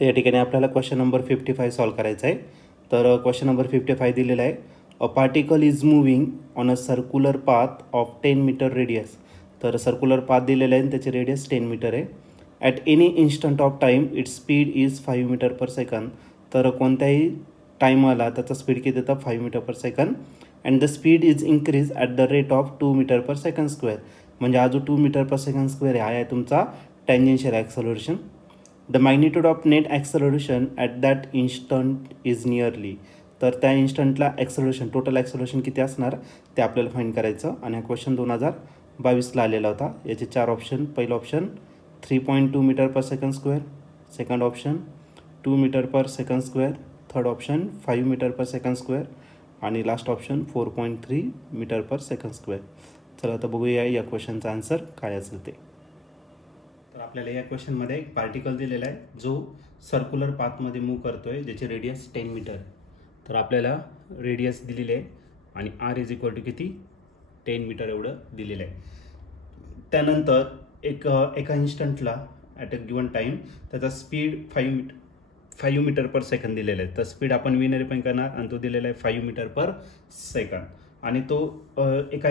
तर या ठिकाणी आपल्याला क्वेश्चन नंबर 55 सॉल्व करायचा आहे. तर क्वेश्चन नंबर 55 दिलेला आहे. A particle is moving on a circular path of 10 metre radius. तर सर्क्युलर पाथ दिलेला आहे आणि त्याचे रेडियस 10 मीटर आहे. At any instant of time its speed is 5 metre per second. तर कोणत्याही टायमाला त्याचा स्पीड किती येतं 5 metre per second. And the speed is increase at the rate of 2 metre per second square. म्हणजे हा जो 2 मीटर पर सेकंड स्क्वेअर आहे तुमचा tangential acceleration. The magnitude of net acceleration at that instant is nearly. तर त्या इन्स्टंटला acceleration total acceleration किती असणार ते आपल्याला फाईंड करायचं. आणि हा क्वेश्चन 2022ला आलेला होता. याचे 4 ऑप्शन. पहिलं option 3.2 metre per second square, second option 2 metre per second square, third option 5 metre per second square आणि last option 4.3 metre per second square. चला आता बघूया या क्वेश्चनचा आन्सर काय असेल ते. तर आपल्याला या क्वेश्चनमध्ये एक पार्टिकल दिलेला आहे जो सर्क्युलर पाथमध्ये मूव्ह करतोय, ज्याची रेडियस 10 मीटर. तर आपल्याला रेडियस दिलेली आहे आणि आर इज इक्वल टू किती 10 मीटर एवढं दिलेलं आहे. त्यानंतर एका इन्स्टंटला ॲट अ गिवन टाईम त्याचा स्पीड 5 मीटर पर सेकंद दिलेला आहे. तर स्पीड आपण विनरी पण करणार आणि तो दिलेला आहे 5 मीटर पर सेकंद. आणि तो एका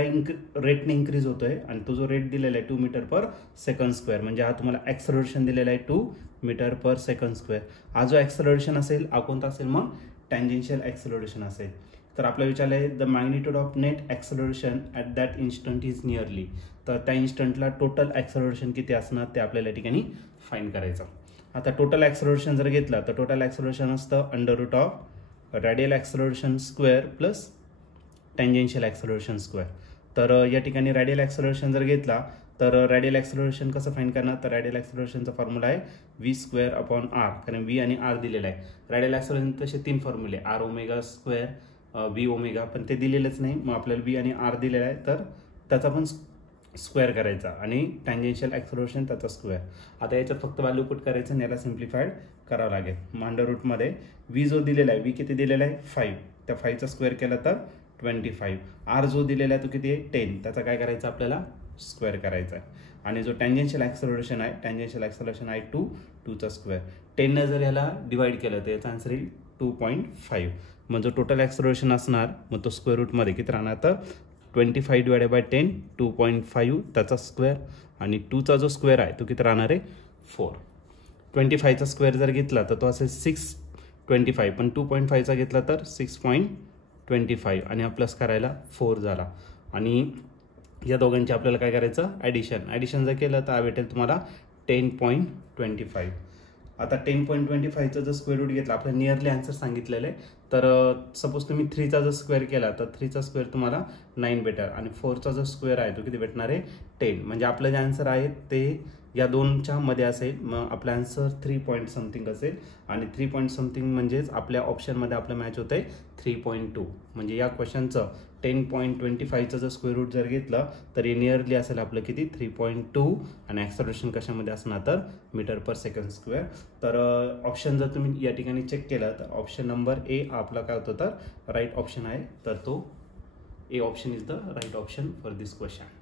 रेटने इन्क्रीज होतो आहे आणि तो जो रेट दिलेला आहे 2 मीटर पर सेकंड स्क्वेअर. म्हणजे हा तुम्हाला ॲक्सलरेशन दिलेला आहे 2 मीटर पर सेकंड स्क्वेअर. हा जो ॲक्सलरेशन असेल हा कोणता असेल मग टँजेन्शियल ॲक्सलरेशन असेल. तर आपल्याला विचारलं आहे the magnitude of net acceleration at that instant is nearly. तर त्या इन्स्टंटला टोटल ॲक्सलरेशन किती असणार ते आपल्याला या ठिकाणी फाईंड करायचं. आता टोटल ॲक्सलरेशन जर घेतला तर टोटल ॲक्सलरेशन असतं under root of radial acceleration square plus tangential acceleration square. तर या ठिकाणी रॅडियल ॲक्सलरेशन जर घेतला तर रॅडियल ॲक्सलरेशन कसं फाईंड करणार. तर रॅडियल ॲक्सलरेशनचा फॉर्म्युला आहे v² अपॉन r. कारण v आणि r दिलेला आहे. रॅडियल ॲक्सलरेशन तसे 3 फॉर्म्युले r omega square v omega, पण ते दिलेलंच नाही. मग आपल्याला v आणि r दिलेला आहे तर त्याचा पण स्क्वेअर करायचा आणि टँजेन्शियल ॲक्सलरेशन त्याचा स्क्वेअर. आता याच्यात फक्त व्हॅल्यू पुट करायचं आणि याला सिम्प्लिफाईड करावं लागेल. मग अंडर रूटमध्ये v जो दिलेला आहे v किती दिलेला आहे 5. त्या 5चा स्क्वेअर केला तर 25. r जो दिलेला आहे तो किती आहे 10. त्याचा काय करायचं आपल्याला स्क्वेअर करायचा आहे. आणि जो टँजेन्शियल ॲक्सलरेशन आहे टँजेन्शियल ॲक्सलरेशन आहे 2चा स्क्वेअर. 10ने जर याला डिवाइड केलं तर याचा आन्सर येईल 2.5. मग जो टोटल ॲक्सलरेशन असणार मग तो स्क्वेअर रूटमध्ये किती राहणार तर 25 डिवाइडेड बाय 10 2.5 त्याचा स्क्वेअर आणि 2चा जो स्क्वेअर आहे तो किती राहणार आहे 4. 25चा स्क्वेअर जर घेतला तर तो असेल 625, पण 2.5चा घेतला तर 6.25 आणि हा प्लस करायला 4 झाला. आणि या दोघांचे आपल्याला काय करायचं ॲडिशन जर केलं तर भेटेल तुम्हाला 10.25. आता 10.25चा जर स्क्वेअर रूट घेतला आपल्याला नियरली आन्सर सांगितलेलं आहे. तर सपोज तुम्ही 3चा जर स्क्वेअर केला तर 3चा स्क्वेअर तुम्हाला 9 भेटेल आणि 4चा जो स्क्वेअर आहे तो किती भेटणार आहे 10. म्हणजे आपलं जे आन्सर आहे ते या दोनच्या मध्ये असेल. मग आपलं आन्सर 3 पॉईंट समथिंग असेल आणि 3 पॉईंट समथिंग म्हणजेच आपल्या ऑप्शनमध्ये आपलं मॅच होतं आहे 3.2. म्हणजे या क्वेश्चनचं 10.25चं जर स्क्वेअर रूट जर घेतलं तर हे नियरली असेल आपलं किती 3.2 आणि ॲक्सलरेशन कशामध्ये असणार तर मीटर पर सेकंड स्क्वेअर. तर ऑप्शन जर तुम्ही या ठिकाणी चेक केलं तर ऑप्शन नंबर ए आपला काय होतं तर राईट ऑप्शन आहे. तर तो A option is the right option for this question.